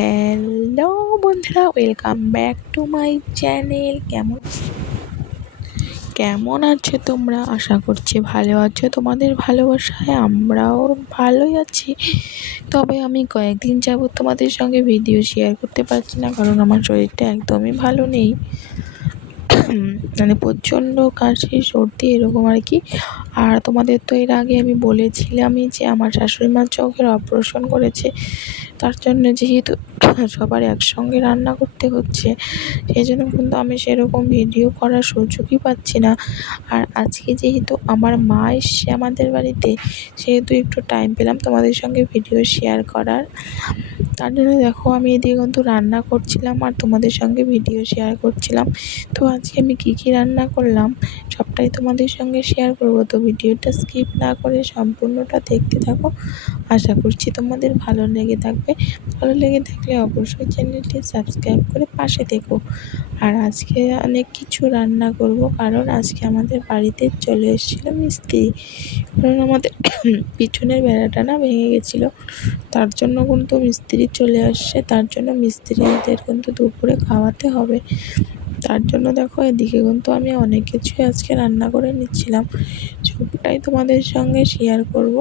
Hello বন্ধুরা, welcome back to my channel. কেমন আছো তোমরা? আশা করছি ভালো আছো। তোমাদের ভালোবাসায় আমরাও ভালোই আছি। তবে আমি কয়েকদিন যাবত তোমাদের সঙ্গে ভিডিও শেয়ার করতে পারছি না, কারণ আমার শরীরটা একদমই ভালো নেই। মানে প্রচণ্ড কাশি, সর্দি, এরকম আর কি। আর তোমাদের তো এর আগে আমি বলেছিলামই যে আমার শাশুড়ি মার চোখের অপারেশন করেছে, তার জন্য যেহেতু সবার একসঙ্গে রান্না করতে হচ্ছে, সেই জন্য কিন্তু আমি সেরকম ভিডিও করার সুযোগই পাচ্ছি না। আর আজকে যেহেতু আমার মা এসছে আমাদের বাড়িতে, সেহেতু একটু টাইম পেলাম তোমাদের সঙ্গে ভিডিও শেয়ার করার। তার জন্য দেখো আমি এদিকে কিন্তু রান্না করছিলাম আর তোমাদের সঙ্গে ভিডিও শেয়ার করছিলাম। তো আজকে আমি কী কী রান্না করলাম সবটাই তোমাদের সঙ্গে শেয়ার করব। তো ভিডিওটা স্কিপ না করে সম্পূর্ণটা দেখতে থাকো। আশা করছি তোমাদের ভালো লেগে থাকবে। ভালো লেগে থাকলে অবশ্যই চ্যানেলটি সাবস্ক্রাইব করে পাশে থেকো। আর আজকে অনেক কিছু রান্না করব, কারণ আজকে আমাদের বাড়িতে চলে এসেছিল মিস্ত্রি। কারণ আমাদের পিছনের বেড়াটা না ভেঙে গেছিলো, তার জন্য কিন্তু মিস্ত্রি চলে আসছে। তার জন্য মিস্ত্রিদের কিন্তু দুপুরে খাওয়াতে হবে। তার জন্য দেখো এদিকে কিন্তু আমি অনেক কিছুই আজকে রান্না করে নিচ্ছিলাম, সবটাই তোমাদের সঙ্গে শেয়ার করব।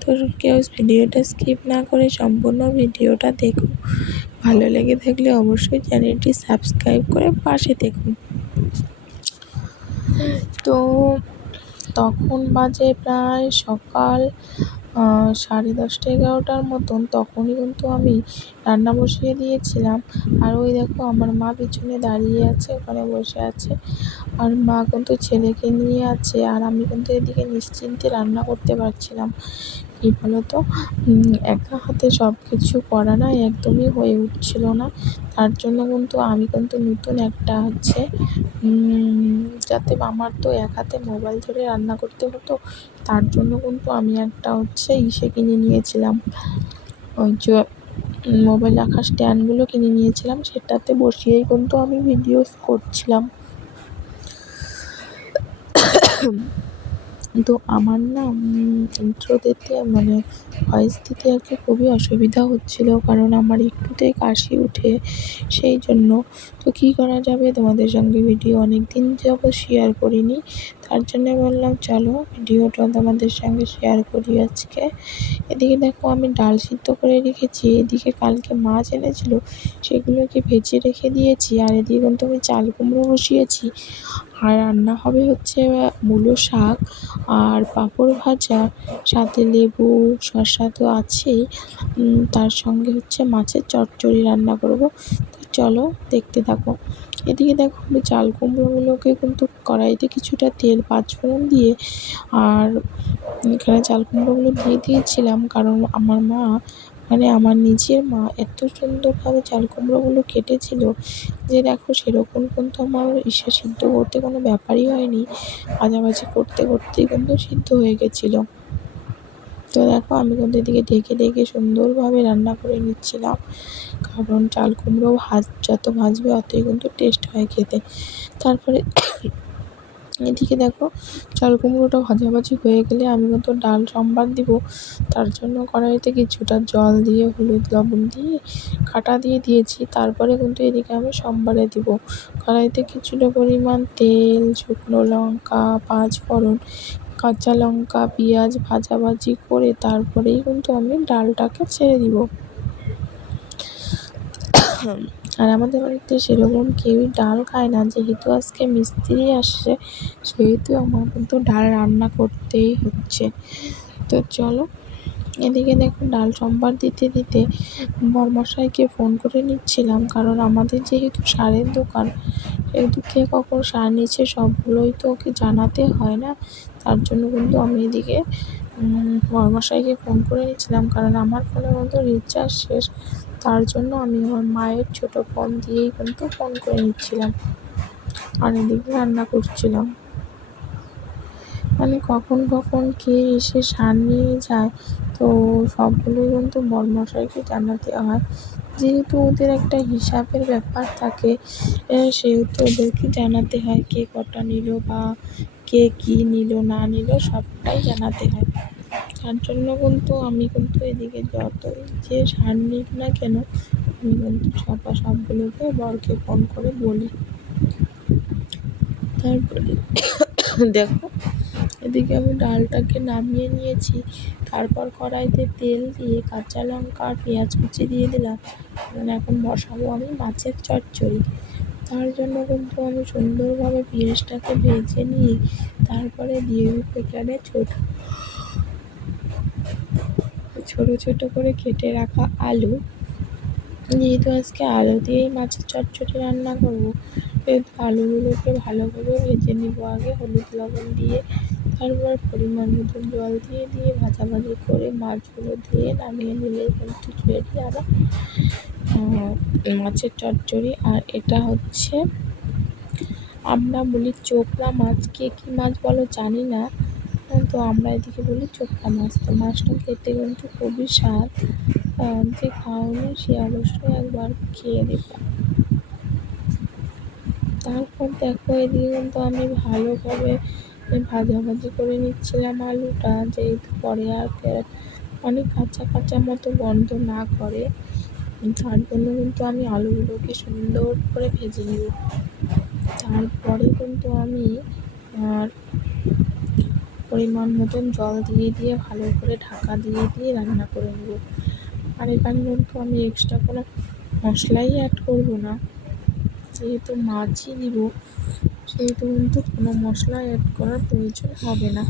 তো কেউ ভিডিওটা স্কিপ না করে সম্পূর্ণ ভিডিওটা দেখো। ভালো লেগে থাকলে অবশ্যই চ্যানেলটি সাবস্ক্রাইব করে পাশে দেখুন। তো তখন বাজে প্রায় সকাল 10:30-11টার মতন। তখনই কিন্তু আমি রান্না বসিয়ে দিয়েছিলাম। আর ওই দেখো আমার মা পিছনে দাঁড়িয়ে আছে, ওখানে বসে আছে। আর মা কিন্তু ছেলেকে নিয়ে আছে, আর আমি কিন্তু এদিকে নিশ্চিন্তে রান্না করতে পারছিলাম। কী বলো তো, একা হাতে সব কিছু করা না একদমই হয়ে উঠছিল না। তার জন্য কিন্তু আমি কিন্তু নতুন একটা যাতে আমার তো এক হাতে মোবাইল ধরে রান্না করতে হতো, তার জন্য কিন্তু আমি একটা ইসে কিনে নিয়েছিলাম, ওই যে মোবাইল রাখার স্ট্যান্ডগুলো কিনে নিয়েছিলাম। সেটাতে বসিয়েই কিন্তু আমি ভিডিওস করছিলাম। তো আমার না ইন্ট্রো দিতে মানে ভয়েস দিতে আর কি খুবই অসুবিধা হচ্ছিলো, কারণ আমার একটুতেই কাশি উঠে, সেই জন্য। তো কী করা যাবে, তোমাদের সঙ্গে ভিডিও অনেক দিন যাবত শেয়ার করিনি, তার জন্যে বললাম চলো ভিডিওটা তোমাদের সঙ্গে শেয়ার করি আজকে। এদিকে দেখো আমি ডাল সিদ্ধ করে রেখেছি, এদিকে কালকে মাছ এনেছিল সেগুলোকে ভেজে রেখে দিয়েছি। আর এদিকে কিন্তু আমি চাল কুমড়ো বসিয়েছি। আর রান্না হবে মূলো শাক আর পাঁপড় ভাজা, সাথে লেবু, শসা তো আছেই। তার সঙ্গে মাছের চচ্চড়ি রান্না করব। তো চলো দেখতে থাকো। এদিকে দেখো আমি চাল কুমড়োগুলোকে কিন্তু কড়াইতে কিছুটা তেল পাঁচফোড়ন দিয়ে, আর এখানে চাল কুমড়োগুলো দিয়ে দিয়েছিলাম, কারণ আমার মা আমার নিজের মা এত সুন্দরভাবে চাল কুমড়োগুলো কেটেছিল যে দেখো সেরকম কিন্তু আমার সিদ্ধ করতে কোনো ব্যাপারই হয়নি। ভাজাভাজি করতে করতেই কিন্তু সিদ্ধ হয়ে গেছিলো। তো দেখো আমি কিন্তু এদিকে ঢেকে ঢেকে সুন্দরভাবে রান্না করে নিচ্ছিলাম, কারণ চাল কুমড়ো যত ভাজবে অতই কিন্তু টেস্ট হয় খেতে। তারপরে এদিকে দেখো চাল কুমড়োটা ভাজাভাজি হয়ে গেলে আমি কিন্তু ডাল সম্বার দিব। তার জন্য কড়াইতে কিছুটা জল দিয়ে হলুদ লবণ দিয়ে কাটা দিয়ে দিয়েছি। তারপরে কিন্তু এদিকে আমি সম্বারে দিব। কড়াইতে কিছুটা পরিমাণ তেল, শুকনো লঙ্কা, পাঁচফোড়ন, কাঁচা লঙ্কা, পেঁয়াজ ভাজাভাজি করে তারপরেই কিন্তু আমি ডালটাকে ছেড়ে দিব। আর আমাদের বাড়িতে সেরকম কেউই ডাল খায় না, যেহেতু আজকে মিস্ত্রি আসছে, সেহেতু আমার কিন্তু ডাল রান্না করতেই হচ্ছে। তো চলো এদিকে দেখো ডাল সম্বার দিতে দিতে বরমশাইকে ফোন করে নিচ্ছিলাম, কারণ আমাদের যেহেতু সারের দোকান, সেহেতু কে কখন সার নিচ্ছে সবগুলোই তো ওকে জানাতে হয় না। তার জন্য কিন্তু আমি এদিকে বরমশাইকে ফোন করে নিচ্ছিলাম, কারণ আমার ফোনের মধ্যে রিচার্জ শেষ। তার জন্য আমি আমার মায়ের ছোটো ফোন দিয়েই কিন্তু ফোন করে নিচ্ছিলাম, আর এদিকে রান্না করছিলাম। কখন কখন কে এসে সার নিয়ে যায়, তো সবগুলোই কিন্তু বরমশাইকে জানাতে হয়। যেহেতু ওদের একটা হিসাবের ব্যাপার থাকে, সেহেতু ওদেরকে জানাতে হয় কে কটা নিল বা কে কী নিল না নিল সবটাই জানাতে হয়। তার জন্য কিন্তু আমি কিন্তু এদিকে যতই যে সার নিক না কেন, আমি কিন্তু সবগুলোকে বরকে ফোন করে বলি। তারপরে দেখো, এদিকে আমি ডালটাকে নামিয়ে নিয়েছি। তারপর কড়াইতে তেল দিয়ে কাঁচা লঙ্কা আর পেঁয়াজ কুচি দিয়ে দিলাম। কারণ এখন বসাবো আমি মাছের চচ্চড়ি। তার জন্য কিন্তু আমি সুন্দরভাবে পেঁয়াজটাকে ভেজে নিয়ে তারপরে দিয়ে দিই এখানে ছোট ছোট করে কেটে রাখা আলু। যেহেতু আজকে আলু দিয়েই মাছের চচ্চড়ি রান্না করবো, সেহেতু আলুগুলোকে ভালোভাবে ভেজে নিব আগে হলুদ লবণ দিয়ে। তারপর পরিমাণ মতন জল দিয়ে দিয়ে ভাজাভাজি করে মাছগুলো দিয়ে নামিয়ে নিলেই কিন্তু রেডি আমার মাছের চচ্চড়ি। আর এটা হচ্ছে, আমরা বলি চোকলা মাছ, কে কী মাছ বলো জানি না, তো আমরা এদিকে বলি চোকলা মাছ। তো মাছটা খেতে কিন্তু খুবই স্বাদ, যে খাওনি সে অবশ্যই একবার খেয়ে দেবে। তারপর দেখো, এদিকে কিন্তু আমি ভালোভাবে ভাজাভাজি করে নিচ্ছিলাম আলুটা, যেহেতু পরে আর অনেক কাঁচা কাঁচা মতো গন্ধ না করে, তার জন্য কিন্তু আমি আলুগুলোকে সুন্দর করে ভেজে নেব। তারপরে কিন্তু আমি পরিমাণ মতন জল দিয়ে দিয়ে ভালো করে ঢাকা দিয়ে দিয়ে রান্না করে নেব। আর এখানে কিন্তু আমি এক্সট্রা কোনো মশলাই অ্যাড করব না, যেহেতু মাছই দিব, সেহেতু কিন্তু কোনো মশলা অ্যাড করার প্রয়োজন হবে না।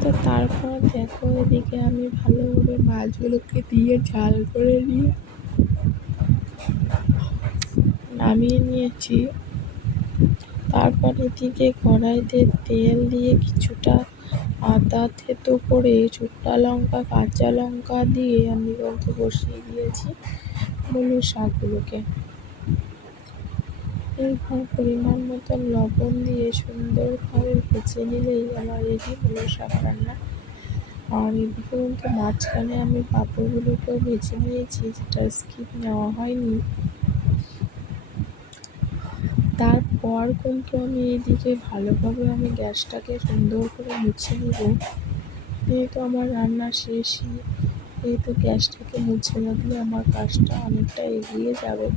তো তারপর দেখো, এদিকে আমি ভালোভাবে মাছগুলোকে দিয়ে ঝাল করে নিয়ে নামিয়ে নিয়েছি। তারপর এদিকে কড়াইতে তেল দিয়ে কিছুটা আদা থেতো করে শুকনো লঙ্কা কাঁচা লঙ্কা দিয়ে আমি কিন্তু বসিয়ে দিয়েছি মূলো শাকগুলোকে। এইভাবে পরিমাণ মতন লবণ দিয়ে সুন্দরভাবে ভেজে নিলেই আমার রেডি মূলো শাক রান্না। আর এদিকে কিন্তু মাঝখানে আমি পাঁপড়গুলোকেও ভেজে নিয়েছি, যেটা স্কিপ নেওয়া হয়নি। তারপর কিন্তু আমি এদিকে ভালোভাবে আমি গ্যাসটাকে সুন্দর করে মুছে নেব। যেহেতু আমার রান্না শেষই, যেহেতু গ্যাসটাকে মুছে রাখলে আমার কাজটা অনেকটা এগিয়ে যাবে,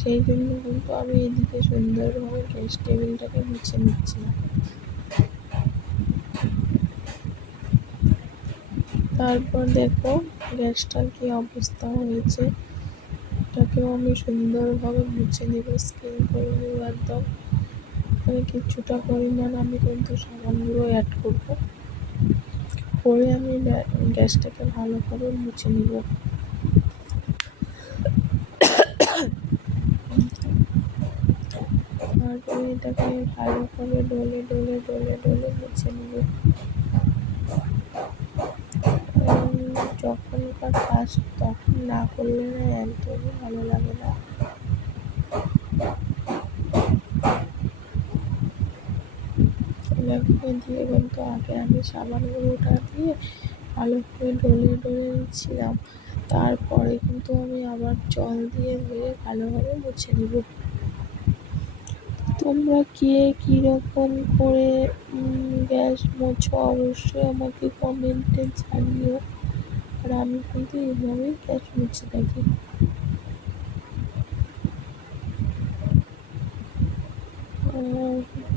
সেই জন্য কিন্তু আমি এদিকে সুন্দরভাবে গ্যাস টেবিলটাকে মুছে নিচ্ছিলাম। তারপর দেখো গ্যাসটার কি অবস্থা হয়েছে, এটাকেও আমি সুন্দরভাবে মুছে নেব, স্কিন করে নেব একদম। এখানে কিছুটা পরিমাণ আমি কিন্তু সাবান গুঁড়ো অ্যাড করব, করে আমি গ্যাসটাকে ভালো করে মুছে নেব। তারপরে এটাকে ভালো করে ডলে ডলে ডলে ডলে মুছে নেব। যখনকার কাজ তখন না করলে না একদমই ভালো লাগে না। দিয়ে কিন্তু আগে আমি সাবান গুঁড়োটা দিয়ে ভালো করে ডলে ডলে নিচ্ছিলাম। তারপরে কিন্তু আমি আবার জল দিয়ে ধুয়ে ভালোভাবে মুছে নেব। তোমরা কে কীরকম করে গ্যাস মোছো অবশ্যই আমাকে কমেন্টে জানিও। আর আমি কিন্তু এইভাবেই গ্যাস মুছে থাকি।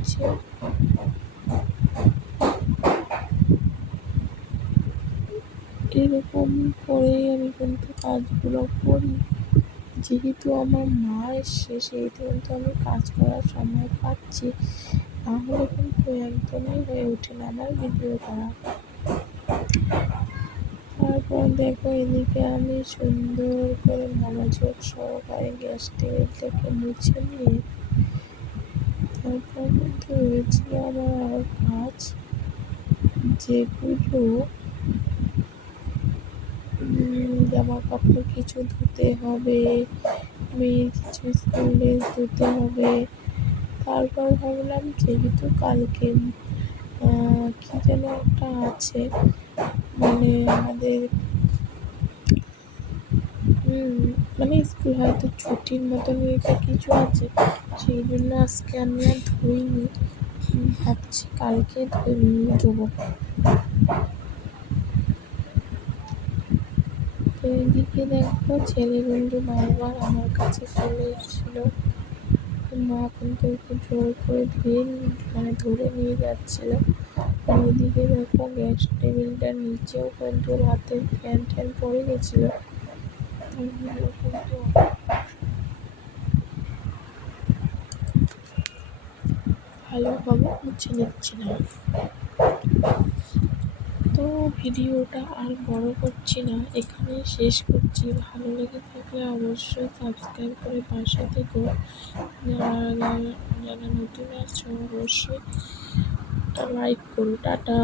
হচ্ছে এরকম করেই আমি কিন্তু কাজগুলো করি। যেহেতু আমার মা এসছে, সেহেতু কিন্তু আমি কাজ করার সময় পাচ্ছি, নাহলে কিন্তু একদমই হয়ে ওঠে না আমার ভিডিও করা। তারপর দেখো, এদিকে আমি সুন্দর করে মনোযোগ সহকারে গ্যাস টেবিলটাকে মুছে নিয়ে তারপর কিন্তু রয়েছিল আমার আরও কাজ, যেগুলো জামা কাপড় কিছু ধুতে হবে, মেয়ের কিছু স্কুল ড্রেস ধুতে হবে। তারপর ভাবলাম যেহেতু কালকে কী যেন একটা আছে, মানে আমাদের মানে স্কুল হয়তো ছুটির মতন এটা কিছু আছে, সেই জন্য আজকে আমি আর ধুইনি, ভাবছি কালকে ধুবো। এদিকে দেখো ছেলে কিন্তু বারবার আমার কাছে চলে এসেছিলো। মা কিন্তু ওকে জোর করে ধরে নিয়ে যাচ্ছিল। আর এদিকে দেখো গ্যাস টেবিলটার নিচেও কিন্তু রাতের ফ্যান ট্যান পড়ে গেছিলো। তারপরেও কিন্তু ভালোভাবে মুছে নিচ্ছিলাম। তো ভিডিওটা আর বড় করছি না, এখানেই শেষ করছি। ভালো লেগে থাকলে অবশ্যই সাবস্ক্রাইব করে পাশে থেকো। যারা যারা নতুন আছো অবশ্যই একটা লাইক করো। টাটা।